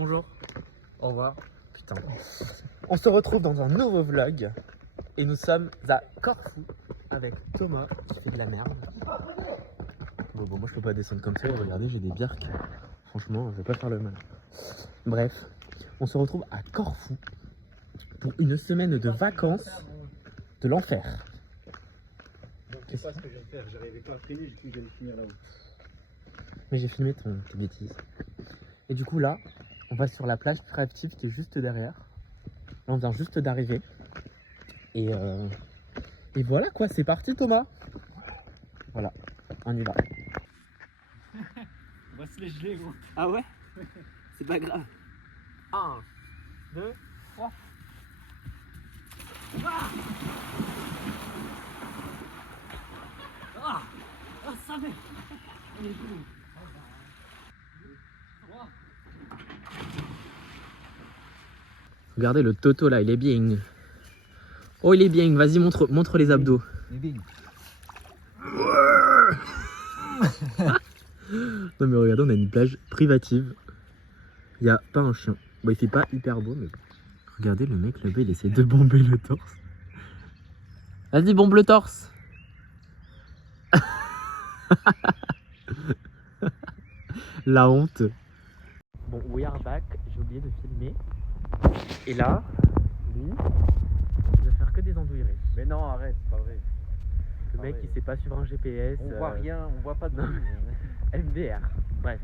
bonjour. Au revoir. Putain. On se retrouve dans un nouveau vlog et nous sommes à Corfou avec Thomas qui fait de la merde. Bon, moi je peux pas descendre comme ça, regardez j'ai des birques. Franchement je vais pas faire le mal. Bref, on se retrouve à Corfou pour une semaine de vacances de l'enfer. Je sais pas ce que je vais faire, j'arrivais pas à freiner, j'ai cru que j'allais finir là-haut. Mais j'ai filmé tes bêtises. Et du coup là, on va sur la plage créative qui est juste derrière. Là, on vient juste d'arriver. Et voilà quoi, c'est parti Thomas. Voilà, on y va. On va se les geler, gros. Ah ouais? C'est pas grave. 1, 2, 3. Ça fait. Regardez le Toto là, il est bien. Oh il est bien, vas-y montre les abdos. Non mais regardez, on a une plage privative. Il n'y a pas un chien. Bon il fait pas hyper beau mais... Regardez le mec là-bas, il essaie de bomber le torse. Vas-y bombe le torse. La honte. Bon, we are back, j'ai oublié de filmer. Et là, lui, il va faire que des andouilleries. Mais non, arrête, c'est pas vrai. Le mec, il sait pas suivre un GPS. On voit rien, on voit pas de. MDR. Bref.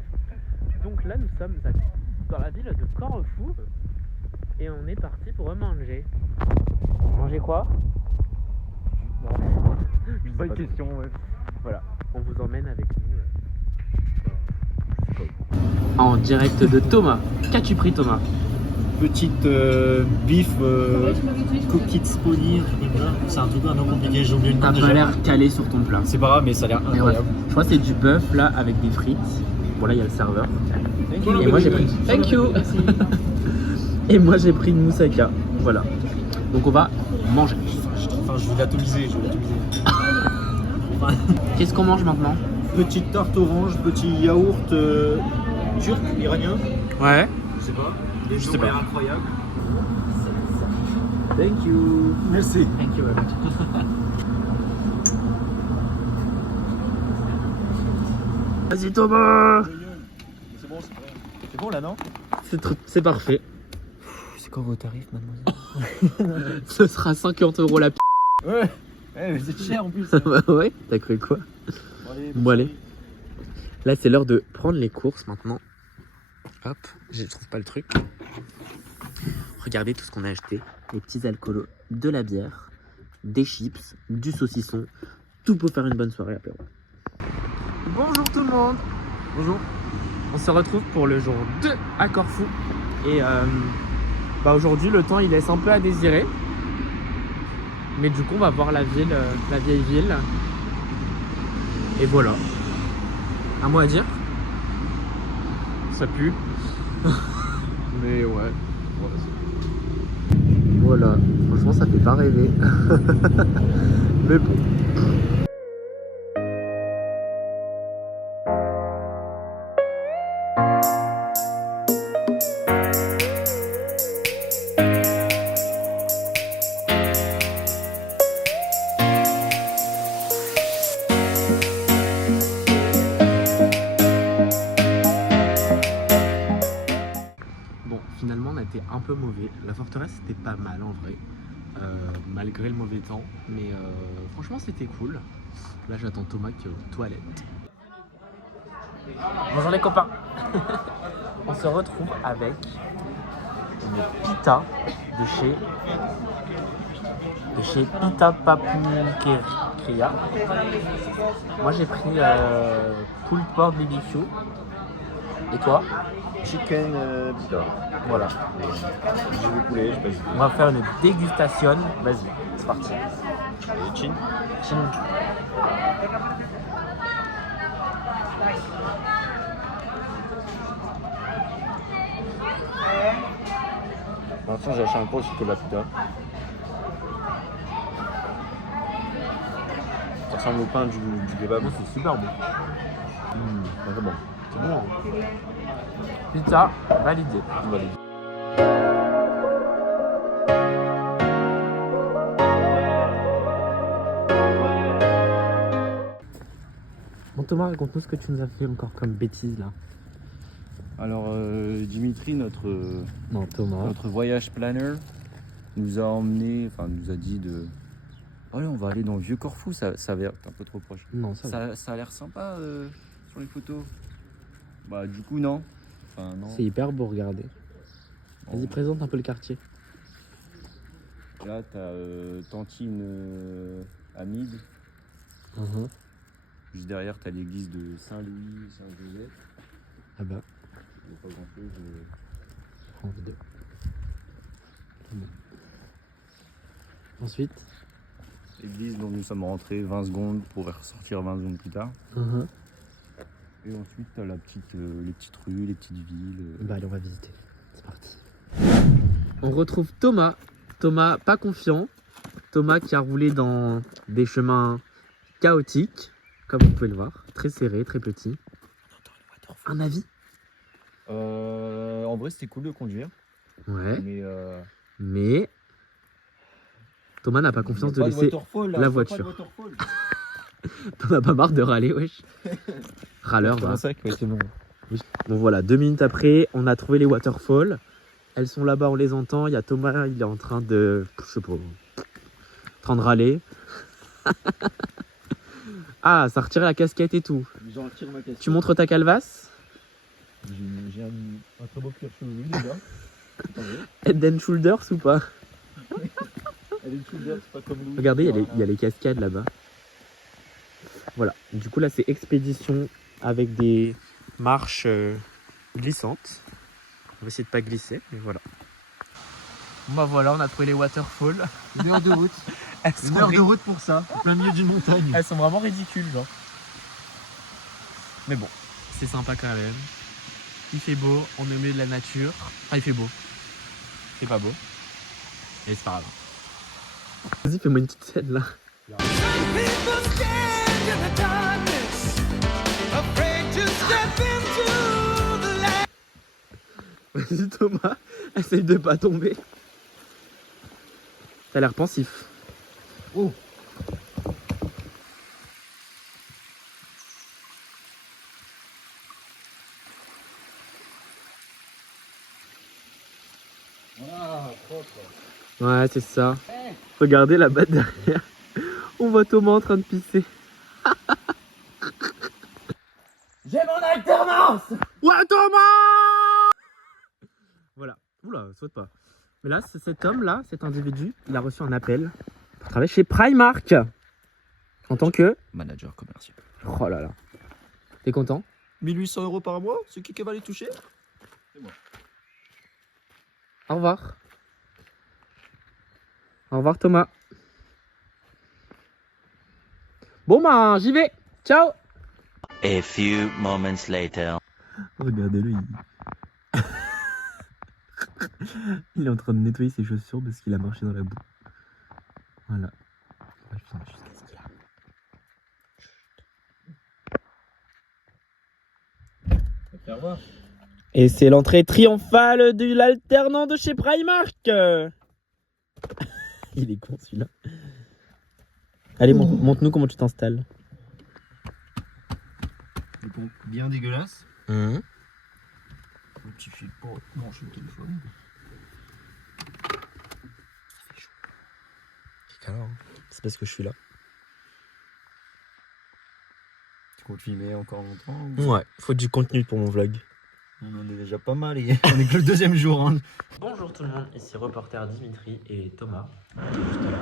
Donc là, nous sommes dans la ville de Corfou. Et on est parti pour manger. Manger quoi? Bonne question, ouais. Voilà, on vous emmène avec nous. En direct de Thomas. Qu'as-tu pris Thomas? Petite bif, coquille sponi, un truc comme ça. C'est un truc un peu compliqué, j'ai oublié le nom T'as déjà. pas l'air calé sur ton plat. C'est pas grave, mais ça a l'air incroyable. Je crois que c'est du bœuf là avec des frites. Bon là il y a le serveur. Et moi j'ai pris. Thank you. Et moi j'ai pris une moussaka. Voilà. Donc on va manger. Enfin, je vais l'atomiser, Qu'est-ce qu'on mange maintenant? Petite tarte orange, petit yaourt turc, iranien. Ouais. Je sais pas. Les Je gens sais ont pas. l'air incroyables. Thank you. Merci. Thank you very much. Vas-y Thomas. C'est bon, c'est bon là, non? C'est parfait. C'est quoi vos tarifs mademoiselle? Ce sera 50 € la p***. Ouais. Ouais, c'est cher en plus. Ouais, t'as cru quoi? Bon allez. Là c'est l'heure de prendre les courses maintenant. Hop, je trouve pas le truc. Regardez tout ce qu'on a acheté. Les petits alcoolos, de la bière, des chips, du saucisson. Tout pour faire une bonne soirée apéro. Bonjour tout le monde. Bonjour. On se retrouve pour le jour 2 à Corfou. Et aujourd'hui le temps il laisse un peu à désirer. Mais du coup on va voir la ville, la vieille ville. Et voilà. Un mot à dire? Ça pue. Mais ouais. Voilà. Franchement ça fait pas rêver. Mais bon. Finalement on a été un peu mauvais. La forteresse c'était pas mal en vrai, malgré le mauvais temps, mais franchement c'était cool. Là j'attends Thomas qui est aux toilettes. Bonjour les copains. On se retrouve avec une pita de chez Pita Papukeria. Moi j'ai pris pulled pork BBQ. Et toi? Chicken pita. Voilà. J'ai vu poulet, je sais pas si. On va faire une dégustation. Vas-y, c'est parti. Et chin. Chin. Pour l'instant, j'ai acheté un gros sucre de la pita. Ça ressemble au pain du kebab. C'est super bon. C'est bon. C'est bon. Pizza, validé. Bon Thomas, raconte-nous ce que tu nous as fait encore comme bêtise là. Alors Dimitri, Non, Thomas. notre voyage planner, nous a emmené, enfin nous a dit de... Allez, on va aller dans le vieux Corfou, ça a l'air un peu trop proche. Non, ça va. Ça a l'air sympa sur les photos. Bah du coup non. Enfin, non. C'est hyper beau, regardez. Vas-y, Bon. présente un peu le quartier. Là t'as Tantine Hamid. Uh-huh. Juste derrière t'as l'église de Saint-Louis, Saint-Joseph. Ah bah, Il n'y a pas grand chose. en vidéo. Bon. Ensuite. L'église dont nous sommes rentrés 20 secondes pour ressortir 20 secondes plus tard. Uh-huh. Et ensuite t'as les petites rues, les petites villes. Bah allez, on va visiter. C'est parti. On retrouve Thomas. Thomas pas confiant. Thomas qui a roulé dans des chemins chaotiques, comme vous pouvez le voir. Très serré, très petit. Un avis? En vrai c'était cool de conduire. Ouais. Mais Thomas n'a pas confiance de laisser la voiture. T'en as pas marre de râler, wesh? Râleur, va. c'est bon. Bon voilà, 2 minutes après, on a trouvé les waterfalls. Elles sont là-bas, on les entend. Il y a Thomas, il est en train de... Je sais pas... En train de râler. Ah, ça retire la casquette et tout. J'en retire ma casquette. Tu montres ta calvasse? J'ai un très beau cuir chevelu déjà. Head and shoulders ou pas? Elle est shoulder, c'est pas comme Louis. Regardez, il y a les cascades là-bas. Voilà, du coup là c'est expédition avec des marches glissantes. On va essayer de pas glisser, mais voilà. Bon bah voilà, on a trouvé les waterfalls. Une heure de route. Elles sont, Une heure de route pour ça, en plein milieu d'une montagne. elles sont vraiment ridicules, genre. Mais bon, c'est sympa quand même. Il fait beau, on est au milieu de la nature. Enfin, il fait beau. C'est pas beau. Et c'est pas grave. Vas-y, fais-moi une petite scène là. Vas-y Thomas, essaye de pas tomber. T'as l'air pensif. Oh. Ah, propre. Ouais, c'est ça. Regardez là-bas derrière. On voit Thomas en train de pisser. J'ai mon alternance. Ouais, Thomas! Voilà. Oula, saute pas. Mais là, c'est cet homme-là, cet individu, il a reçu un appel pour travailler chez Primark. En tant que... Manager commercial. Oh là là. T'es content? 1800 € par mois, c'est qui va les toucher? Au revoir. Au revoir Thomas. Bon ben, j'y vais. Ciao. A few moments later. Regardez-le, il est en train de nettoyer ses chaussures parce qu'il a marché dans la boue. Voilà. Jusqu'à ce qu'il a. Faire voir. Et c'est l'entrée triomphale de l'alternant de chez Primark. Il est con celui-là. Allez, montre-nous comment tu t'installes. Bien dégueulasse. Mmh. Un petit fil pour brancher le téléphone. C'est parce que je suis là. Tu comptes filmer encore longtemps ou... Ouais, faut du contenu pour mon vlog. On en est déjà pas mal, et on est que le deuxième jour. Hein. Bonjour tout le monde, ici reporter Dimitri et Thomas. Juste là.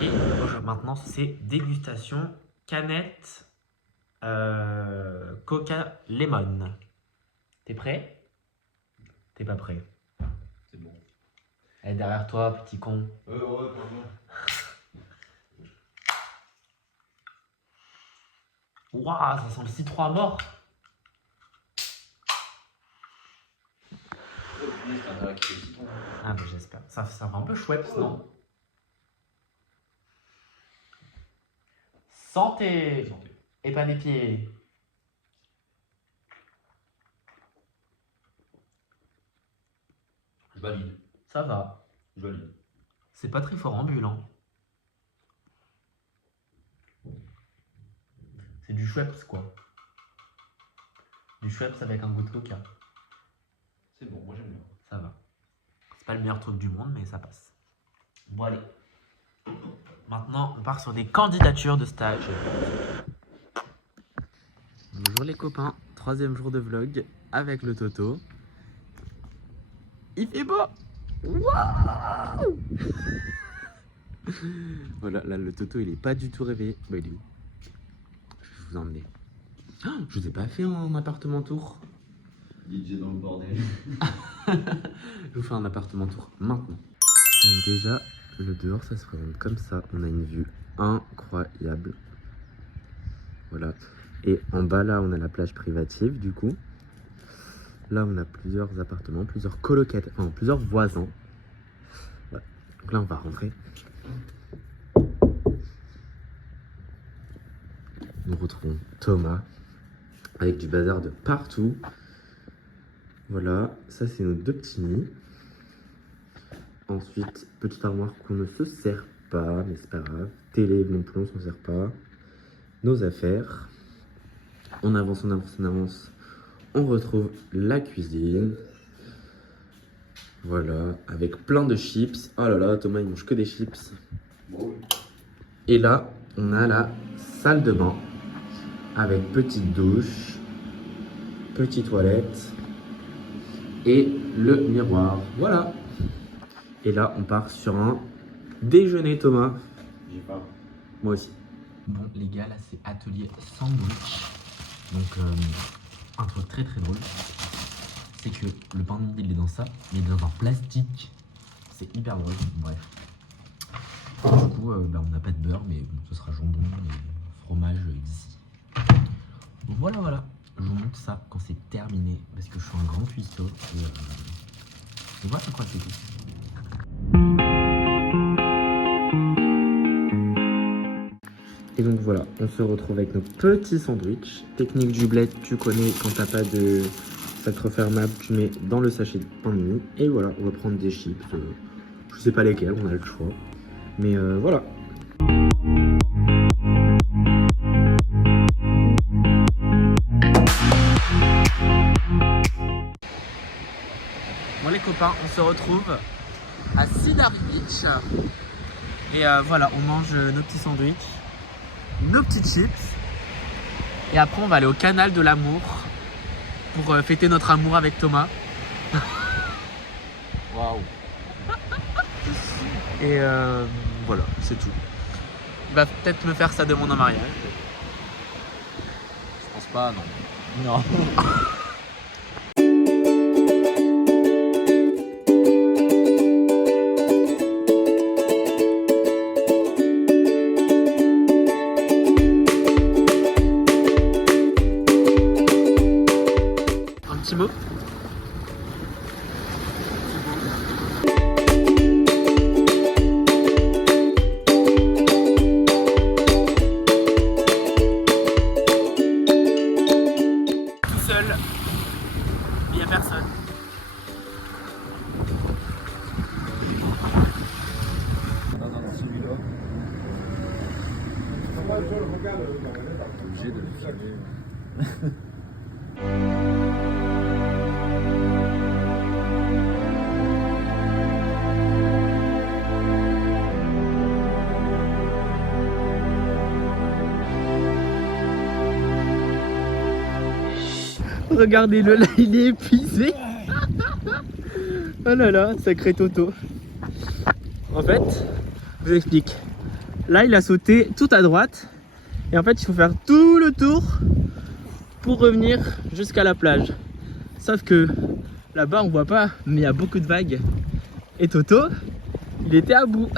Et maintenant c'est dégustation canette Coca Lemon. T'es prêt? T'es pas prêt? C'est bon. Elle est derrière toi, petit con. Ouais, pardon. Waouh, ça sent le citron à mort. Ah bah j'espère. Ça fait un peu chouette, non? Santé. Et pas des pieds. Je valide. Ça va. Je valide. C'est pas très fort en bulle, hein. C'est du Schweppes, quoi. Du Schweppes avec un goût de coca. C'est bon, moi j'aime bien. Ça va. C'est pas le meilleur truc du monde, mais ça passe. Bon, allez. Maintenant, on part sur des candidatures de stage. Bonjour les copains. 3e jour de vlog avec le Toto. Il fait beau. Waouh. Voilà, là le Toto il est pas du tout réveillé. Bah il est où? Je vais vous emmener. Oh, je vous ai pas fait un appartement tour. DJ dans le bordel. Je vous fais un appartement tour maintenant. Donc déjà, le dehors ça se présente comme ça. On a une vue incroyable. Voilà. Et en bas là, on a la plage privative du coup. Là, on a plusieurs appartements, plusieurs colocataires, enfin plusieurs voisins. Voilà. Donc là, on va rentrer. Nous retrouvons Thomas avec du bazar de partout. Voilà, ça c'est nos 2 petits nids. Ensuite, petite armoire qu'on ne se sert pas, mais c'est pas grave. Télé non plus, on s'en sert pas. Nos affaires. On avance, on avance, on avance. On retrouve la cuisine. Voilà, avec plein de chips. Oh là là, Thomas il mange que des chips. Et là, on a la salle de bain avec petite douche, petite toilette et le miroir. Voilà. Et là, on part sur un déjeuner, Thomas. J'ai pas. Moi aussi. Bon, les gars, là, c'est atelier sandwich. Donc, un truc très très drôle, c'est que le pain de midi, il est dans ça, mais il est dans un plastique. C'est hyper drôle. Bref. Du coup, on n'a pas de beurre, mais bon, ce sera jambon et fromage d'ici. Donc voilà. Je vous montre ça quand c'est terminé, parce que je suis un grand cuistot. Et voilà, je crois que c'est tout. Et donc voilà, on se retrouve avec nos petits sandwichs. Technique du bled, tu connais, quand t'as pas de sac refermable, tu mets dans le sachet de pain de mie. Et voilà, on va prendre des chips. Je sais pas lesquels, on a le choix. Mais voilà. Bon les copains, on se retrouve à Sinari Beach. Et voilà, on mange nos petits sandwichs, nos petites chips. Et après on va aller au canal de l'amour pour fêter notre amour avec Thomas. Waouh. Et voilà, c'est tout. Il va peut-être me faire sa demande en mariage. Je pense pas, non. Non. Un petit mot? Il n'y a personne. Non, celui-là. Obligé de le filmer. Regardez-le, là il est épuisé. Oh là là, sacré Toto. En fait, je vous explique. Là il a sauté tout à droite. Et en fait il faut faire tout le tour pour revenir jusqu'à la plage. Sauf que là-bas on voit pas, mais il y a beaucoup de vagues. Et Toto, il était à bout.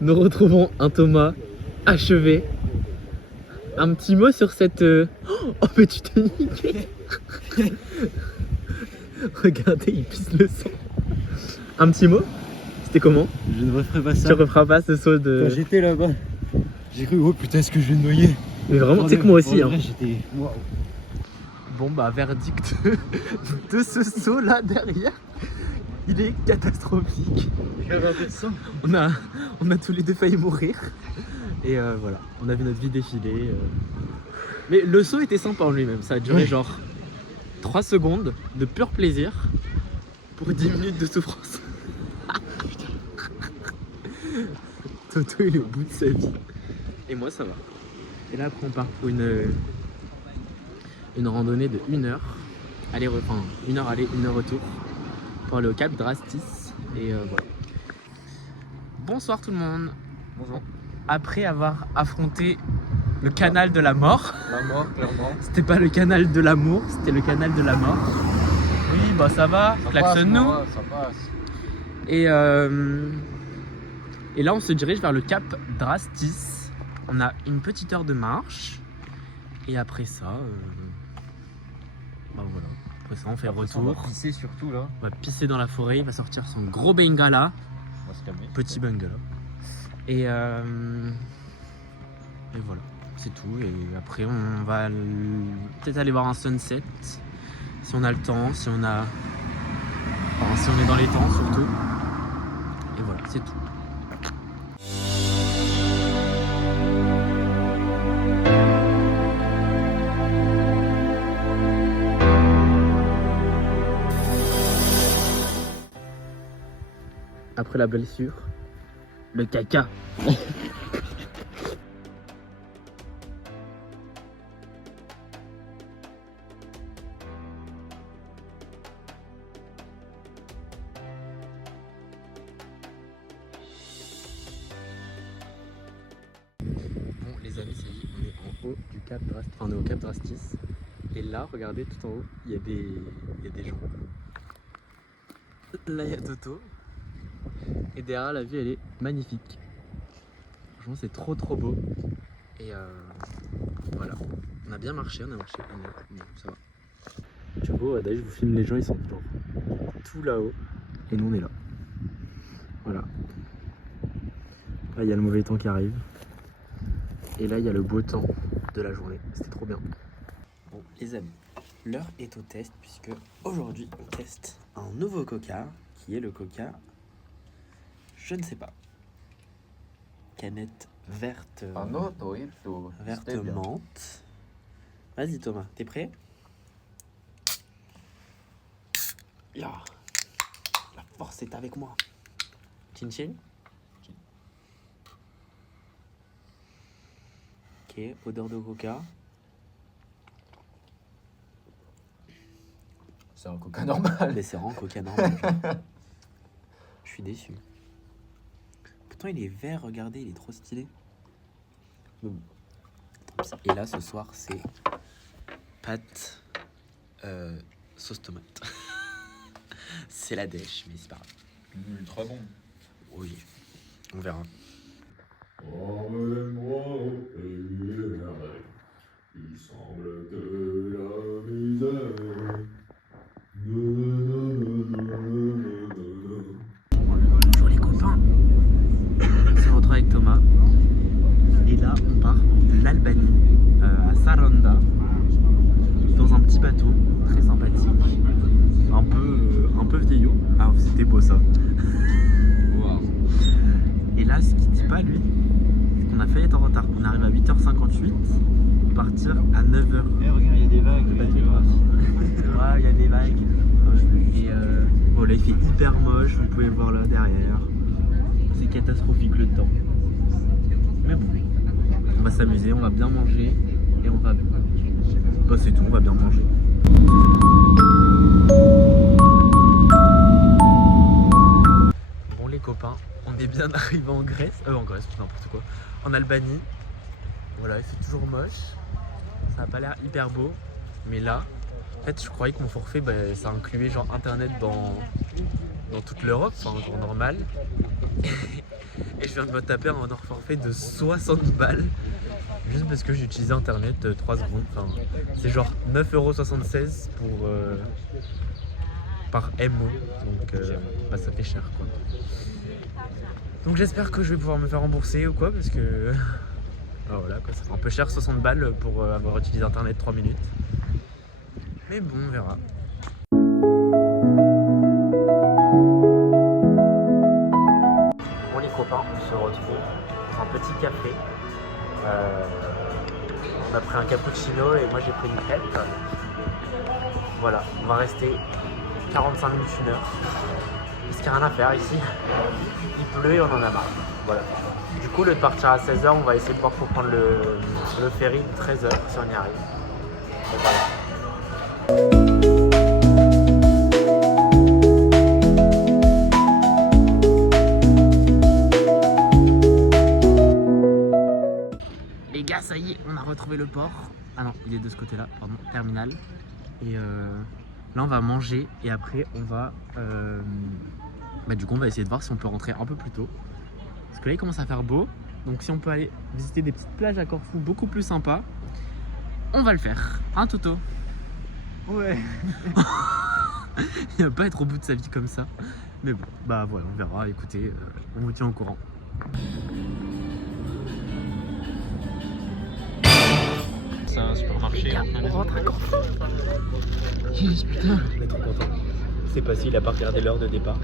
Nous retrouvons un Thomas achevé. Un petit mot sur cette... Oh mais tu t'es niqué. Regardez, il pisse le sang. Un petit mot? C'était comment? Je ne referai pas ça. Tu referas pas ce saut de... Quand j'étais là-bas, j'ai cru, oh putain, est-ce que je vais me noyer? Mais vraiment, tu sais que moi aussi. Hein. J'étais. Waouh. Bon bah verdict de ce saut là derrière, il est catastrophique. On a tous les deux failli mourir. Et voilà, on a vu notre vie défiler. Mais le saut était sympa en lui-même, ça a duré genre 3 secondes de pur plaisir pour 10 minutes de souffrance. Toto il est au bout de sa vie. Et moi ça va. Et là après on part pour une randonnée de 1 heure. Enfin 1 heure aller, 1 heure retour. Pour aller au Cap Drastis. Et voilà. Bonsoir tout le monde. Bonjour. Après avoir affronté le canal de la mort. La mort, clairement. C'était pas le canal de l'amour, c'était le canal de la mort. Oui, bah ça va, klaxonne-nous. Ça passe. Et là, on se dirige vers le Cap Drastis. On a une petite heure de marche. Et après ça, bah voilà. Après ça, on fait retour. On va pisser surtout là. On va pisser dans la forêt. Il va sortir son gros bengala. On va se calmer. Petit bengala. Et voilà, c'est tout. Et après, on va peut-être aller voir un sunset. Si on a le temps, si on est dans les temps surtout. Et voilà, c'est tout. Après la blessure, le caca. Bon les amis, ça y est, on est en haut du Cap Drastis. Enfin, on est au Cap Drastis. Et là, regardez tout en haut, il y a des gens. Là, il y a Toto. Et derrière, la vue, elle est magnifique. Franchement, c'est trop beau. Et voilà. On a bien marché, on a marché. Ça va. Tu vois, d'ailleurs, je vous filme, les gens, ils sont genre tout là-haut. Et nous, on est là. Voilà. Là, il y a le mauvais temps qui arrive. Et là, il y a le beau temps de la journée. C'était trop bien. Bon, les amis, l'heure est au test, puisque aujourd'hui, on teste un nouveau coca, qui est le coca... Je ne sais pas. Canette verte. Verte menthe. Vas-y Thomas, t'es prêt? Ya. La force est avec moi. Chin chin. Ok, odeur de coca. C'est un coca normal. Mais c'est vraiment coca normal. Je suis déçu. Il est vert, regardez, il est trop stylé. Et là, ce soir, c'est pâte sauce tomate. C'est la dèche, mais c'est pas grave. Ultra bon. Oui, on verra. Emmène-moi au pays des rêves. Il semble que la misère. Bonjour les copains. On se retrouve avec Thomas. Et là, on part de l'Albanie à Saranda dans un petit bateau très sympathique, un peu vieillot. Ah, c'était beau ça. Wow. Et là, ce qu'il dit pas lui, c'est qu'on a failli être en retard. On arrive à 8h58 et partir à 9h. Eh, regarde, il y a des vagues. Ouais, il y a des vagues. Et bon, là, il fait hyper moche. Vous pouvez le voir là derrière. C'est catastrophique le temps. Mais bon, on va s'amuser, on va bien manger et on va... Bah c'est tout, on va bien manger. Bon les copains, on est bien arrivé en Grèce, n'importe quoi, en Albanie. Voilà, il fait toujours moche, ça n'a pas l'air hyper beau, mais là, en fait je croyais que mon forfait, ça incluait genre internet dans toute l'Europe, enfin genre normal. Et je viens de me taper un hors forfait de 60 balles juste parce que j'ai utilisé internet 3 secondes. Enfin, c'est genre 9,76€ par MO. Donc ça fait cher quoi. Donc j'espère que je vais pouvoir me faire rembourser ou quoi parce que Alors voilà, quoi, ça fait un peu cher, 60 balles pour avoir utilisé internet 3 minutes. Mais bon, on verra. Bon les copains, on se retrouve dans un petit café. On a pris un cappuccino et moi j'ai pris une crêpe. Voilà, on va rester 45 minutes, 1 heure. Parce qu'il n'y a rien à faire ici. Il pleut et on en a marre. Voilà. Du coup, le de partir à 16h, on va essayer de voir pour prendre le ferry de 13h si on y arrive. Et voilà. Les gars, ça y est, on a retrouvé le port. Ah non, il est de ce côté-là, pardon, terminal. Et là, on va manger et après, on va... du coup, on va essayer de voir si on peut rentrer un peu plus tôt. Parce que là, il commence à faire beau. Donc, si on peut aller visiter des petites plages à Corfou beaucoup plus sympas, on va le faire. Hein, Toto? Ouais. Il va pas être au bout de sa vie comme ça. Mais bon, bah voilà, on verra. Écoutez, on vous tient au courant. C'est un supermarché. On rentre à Corfou. Yes, putain, on est trop content. C'est passé, il a pas regardé l'heure de départ.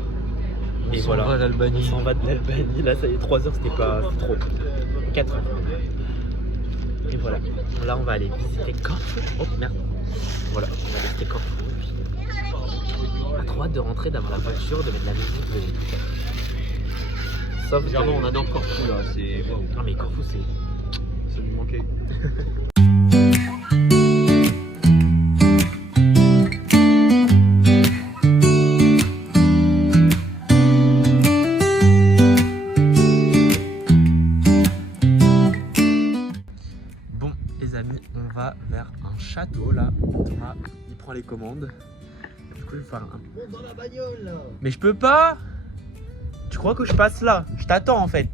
Et voilà, va à l'Albanie. On s'en va de l'Albanie. Là, ça y est, 3 heures, c'était pas trop. 4 heures. Et voilà. Là, on va aller visiter Corfou. Oh merde. Voilà, on va visiter Corfou. On a trop hâte de rentrer, d'avoir la voiture, de mettre de la musique. Sauf que... Regardons, on adore Corfou là. C'est. Wow. Non, mais Corfou, c'est. Ça nous manquait. On va vers un château là. Thomas, il prend les commandes. Du coup, je vais faire un. Monte dans la bagnole là. Mais je peux pas. Tu crois que je passe là? Je t'attends en fait.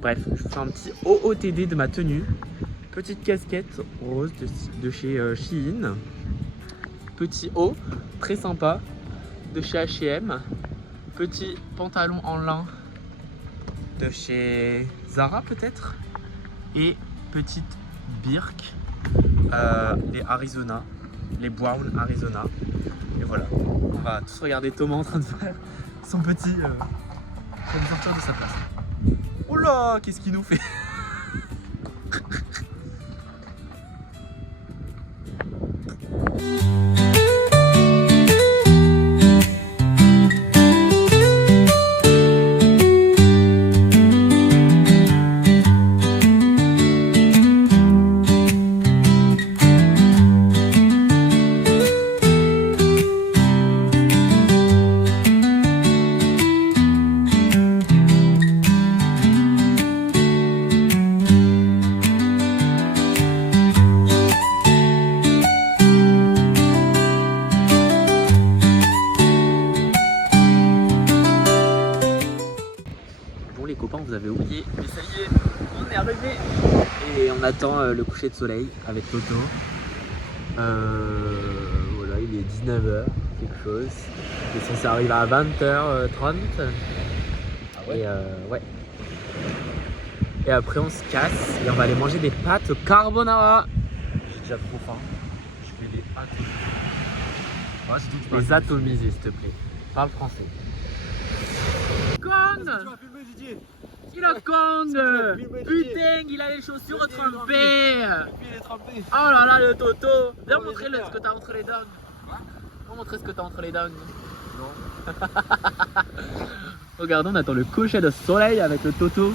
Bref, je fais un petit OOTD de ma tenue. Petite casquette rose de chez Shein. Petit haut, très sympa, de chez H&M. Petit pantalon en lin de chez Zara peut-être. Et petite Birk, les Arizona, les Brown Arizona. Et voilà, on va tous regarder Thomas en train de faire son petit... de sortir de sa place. Oh là, qu'est-ce qu'il nous fait? Vous avez oublié, mais ça y est, on est arrivé et on attend le coucher de soleil avec Toto. Voilà, il est 19h quelque chose. Et ça arrive à 20h30. Ah ouais. Et ouais. Et après on se casse et on va aller manger des pâtes carbonara. J'ai déjà trop faim. Je vais les hâter. Ouais, c'est tout. Les atomiser s'il te plaît. Parle français. Con! Il a con! Putain, il a les chaussures trempées! Oh là là, le Toto! Viens montrer ce que t'as entre les dents. Viens montrer ce que t'as entre les dents. Non. Regardons, on attend le coucher de soleil avec le Toto.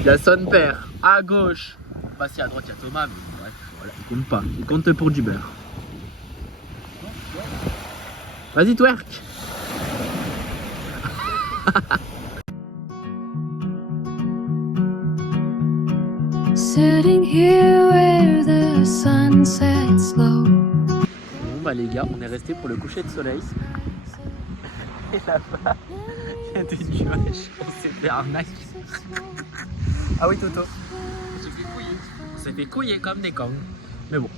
Il y a son père à gauche. Bah si à droite il y a Thomas, mais bref, voilà, il compte pas. Il compte pour du beurre. Vas-y, twerk! Sitting here where the sun sets low. Bon bah les gars, on est resté pour le coucher de soleil. Et là-bas, il y a des nuages. On s'est fait arnaquer. Ah oui Toto. On s'est fait couiller comme des cons. Mais bon.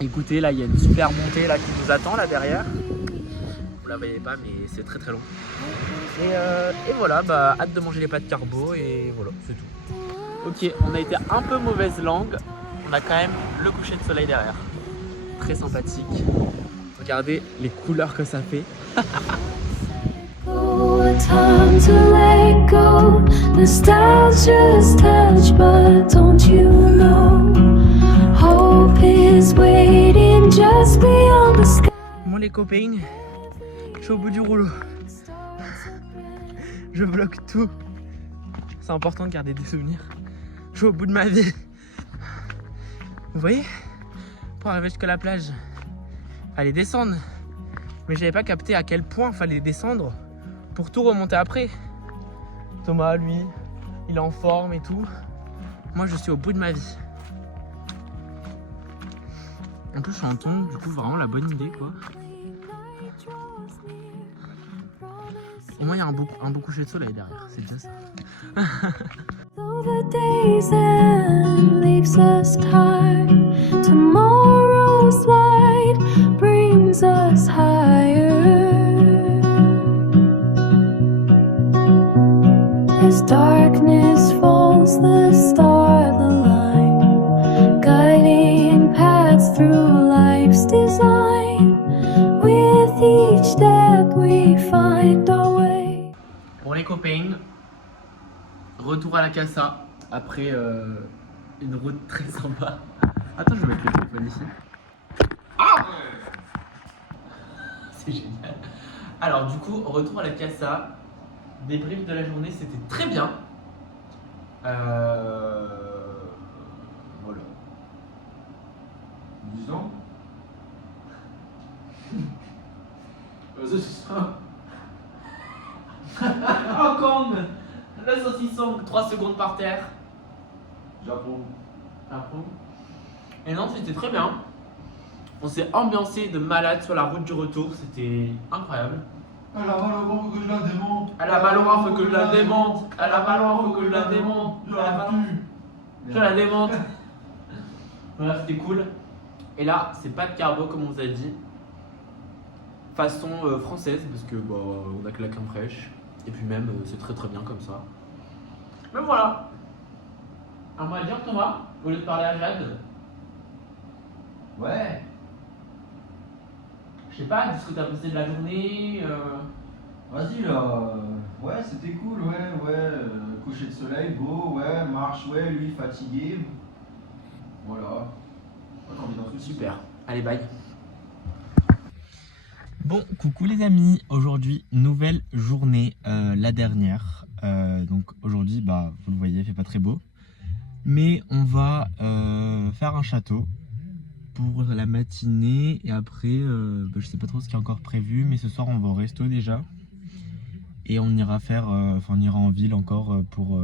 Écoutez, là il y a une super montée là qui nous attend là derrière. Vous la voyez pas mais c'est très très long. Et voilà, bah hâte de manger les pâtes carbo et voilà, c'est tout. Ok, on a été un peu mauvaise langue. On a quand même le coucher de soleil derrière. Très sympathique. Regardez les couleurs que ça fait. Time to let go. The stars just touch, but don't you know? Hope is waiting just beyond the sky. Moi les copains, je suis au bout du rouleau. Je bloque tout. C'est important de garder des souvenirs. Je suis au bout de ma vie. Vous voyez? Pour arriver jusqu'à la plage, fallait descendre. Mais j'avais pas capté à quel point fallait descendre pour tout remonter après. Thomas, lui, il est en forme et tout. Moi, je suis au bout de ma vie. En plus, je suis en ton, du coup, vraiment la bonne idée, quoi. Au moins, il y a un beau coucher de soleil derrière, c'est déjà ça. Though the days end leaves us tired, tomorrow's light brings us higher. As darkness falls, the stars align, guiding paths through life's design. With each step we find our way. Bon les copains, retour à la casa après une route très sympa. Attends, je vais mettre le téléphone ici. Ah, c'est génial. Alors du coup, retour à la casa. Débrief de la journée, c'était très bien. Voilà. Disons. C'est ça. Oh con. Le saucisson, 3 secondes par terre. J'approuve. Et non, c'était très bien. On s'est ambiancé de malade sur la route du retour, c'était incroyable. Elle a mal au ventre, faut que je la démonte. Elle a mal au ventre, faut que je la démonte. Elle a mal au ventre, faut que je la démonte. Je la démonte. Voilà, c'était cool. Et là, c'est pas de carbo comme on vous a dit. Façon française, parce que bah, on a que la crème fraîche. Et puis même, c'est très très bien comme ça. Mais voilà. Un mot à dire, Thomas, au lieu de parler à Jade. Ouais. Je sais pas, dis ce que t'as passé de la journée. Vas-y là. Ouais, c'était cool, ouais. Coucher de soleil, beau, ouais. Marche, ouais. Lui, fatigué. Voilà. Ouais, t'as envie d'un truc. Super. Allez, bye. Bon, coucou les amis. Aujourd'hui, nouvelle journée, la dernière. Donc aujourd'hui, bah, vous le voyez, il fait pas très beau. Mais on va faire un château pour la matinée. Et après, bah, je sais pas trop ce qui est encore prévu. Mais ce soir, on va au resto déjà. Et on ira faire, on ira en ville encore pour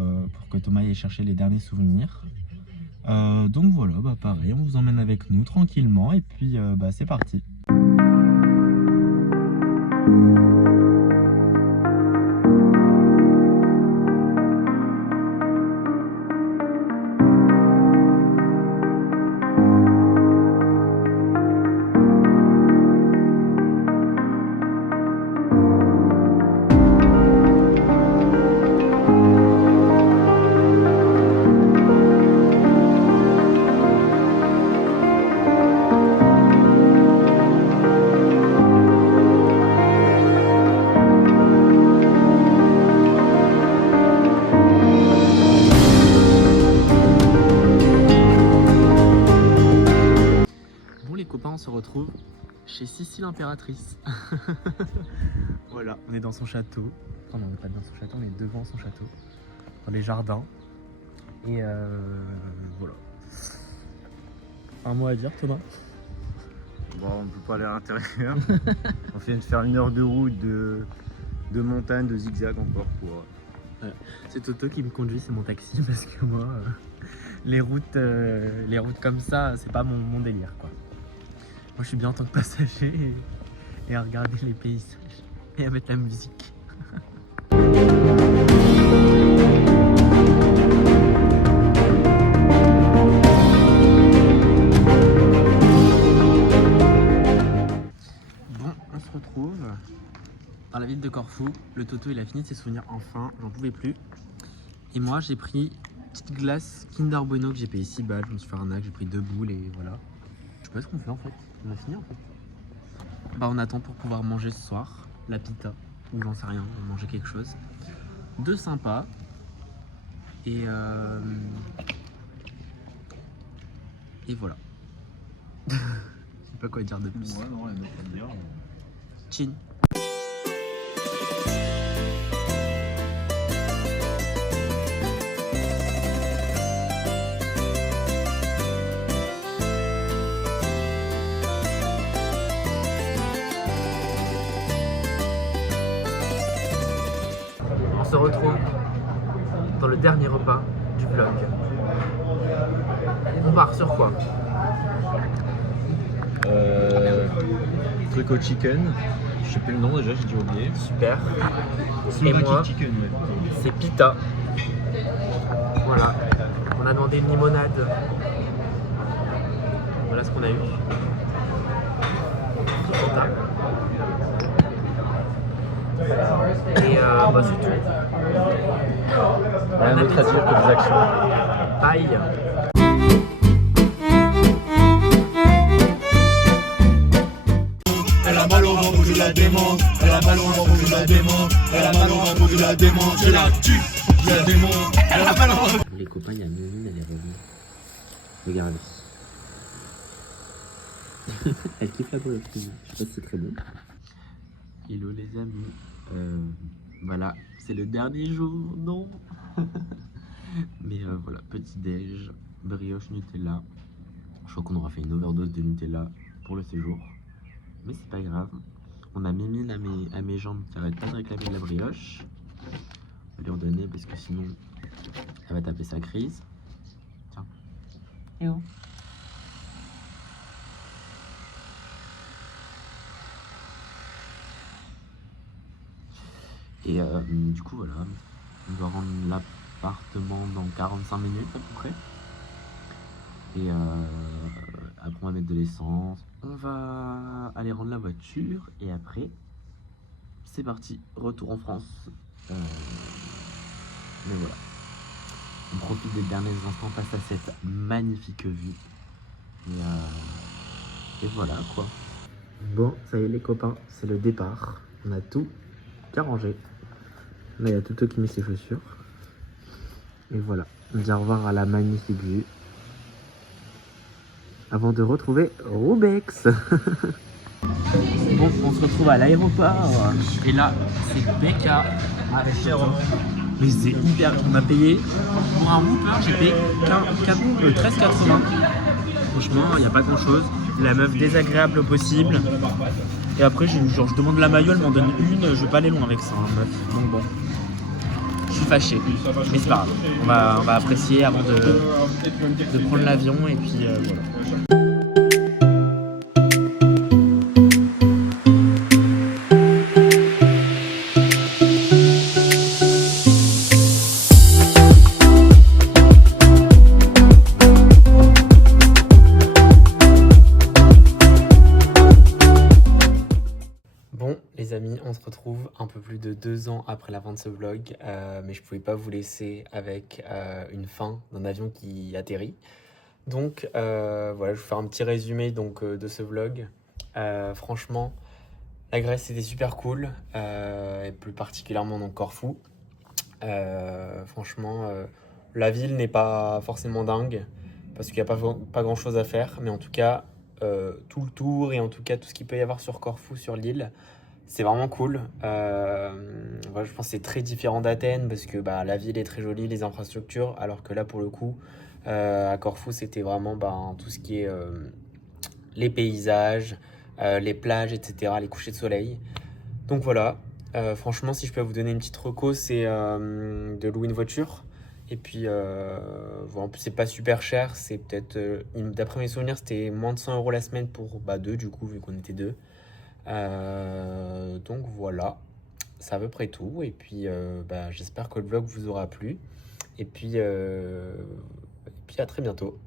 que Thomas aille chercher les derniers souvenirs. Donc voilà, bah pareil, on vous emmène avec nous tranquillement. Et puis, bah c'est parti. On se retrouve chez Sissi l'impératrice. Voilà, on est dans son château. Enfin, non, on n'est pas dans son château, on est devant son château, dans les jardins. Et voilà. Un mot à dire, Thomas? Bon, on peut pas aller à l'intérieur. On vient de faire 1 heure de route de montagne, de zigzag encore pour. Ouais. C'est Toto qui me conduit, c'est mon taxi, parce que moi, les routes comme ça, c'est pas mon délire, quoi. Moi je suis bien en tant que passager et à regarder les paysages et à mettre la musique. Bon, on se retrouve dans la ville de Corfou. Le Toto il a fini de ses souvenirs enfin, j'en pouvais plus. Et moi j'ai pris petite glace Kinder Bueno que j'ai payé 6 balles. Je me suis fait arnaque, j'ai pris 2 boules et voilà. Je sais pas ce qu'on fait en fait. On a fini en fait. Bah on attend pour pouvoir manger ce soir la pita ou j'en sais rien, on va manger quelque chose de sympa et voilà. Je sais pas quoi dire de plus. Ouais, non, elle m'a pas dire. Chin. On se retrouve dans le dernier repas du vlog. On part sur quoi? Truc au chicken. Je sais plus le nom déjà, j'ai dû oublier. Super. Et Slovakia moi, chicken, ouais. c'est pita. Voilà. On a demandé une limonade. Voilà ce qu'on a eu. Fanta. Et bah c'est tout. Rien d'autre à dire que des actions. Bye. Elle a mal au ventre, je la démonte. Elle a mal au ventre, je la démonte. Elle a mal au ventre, je la démonte. Je la tue, je la démonte. Elle a mal au ventre. Les copains, il y a Mimine, elle est revenue. Regardez. Elle kiffe la boîte. Je sais pas si c'est très bon. Hello les amis. Voilà, c'est le dernier jour, non. Mais voilà, petit déj, brioche Nutella. Je crois qu'on aura fait une overdose de Nutella pour le séjour. Mais c'est pas grave. On a Mimine à mes jambes qui arrête pas de réclamer de la brioche. On va lui redonner parce que sinon elle va taper sa crise. Tiens. Et oh. Et du coup voilà, on doit rendre l'appartement dans 45 minutes à peu près. Et après on va mettre de l'essence, on va aller rendre la voiture et après c'est parti, retour en France. Mais voilà, on profite des derniers instants face à cette magnifique vue. Et voilà quoi. Bon, ça y est les copains, c'est le départ. On a tout bien rangé. Là il y a Toto qui met ses chaussures. Et voilà, on dit au revoir à la magnifique vue. Avant de retrouver Roubex. Bon, on se retrouve à l'aéroport. Et là, c'est Becca avec Toto. Mais c'est hyper... On a payé pour un Whopper, j'ai payé 13,80. Franchement, il n'y a pas grand chose. La meuf désagréable au possible. Et après, genre, je demande la maillot, elle m'en donne une. Je vais pas aller loin avec ça, hein, meuf. Donc bon. Je suis fâché. Mais c'est pas grave. On va apprécier avant de prendre l'avion. Et puis voilà. Bon les amis, on se retrouve un peu plus de 2 ans après la fin de ce vlog, mais je pouvais pas vous laisser avec une fin d'un avion qui atterrit. Donc voilà, je vais vous faire un petit résumé donc, de ce vlog. Franchement, la Grèce c'était super cool, et plus particulièrement donc Corfou. Franchement, la ville n'est pas forcément dingue, parce qu'il n'y a pas grand chose à faire, mais en tout cas, tout le tour et en tout cas tout ce qu'il peut y avoir sur Corfou, sur l'île, c'est vraiment cool. Voilà, je pense que c'est très différent d'Athènes parce que la ville est très jolie, les infrastructures, alors que là pour le coup à Corfou c'était vraiment tout ce qui est les paysages, les plages, etc., les couchers de soleil. Donc voilà, franchement si je peux vous donner une petite reco, c'est de louer une voiture. Et puis, voilà, en plus, c'est pas super cher. C'est peut-être, d'après mes souvenirs, c'était moins de 100 € la semaine pour 2, du coup, vu qu'on était 2. Donc voilà, c'est à peu près tout. Et puis, j'espère que le vlog vous aura plu. Et puis à très bientôt.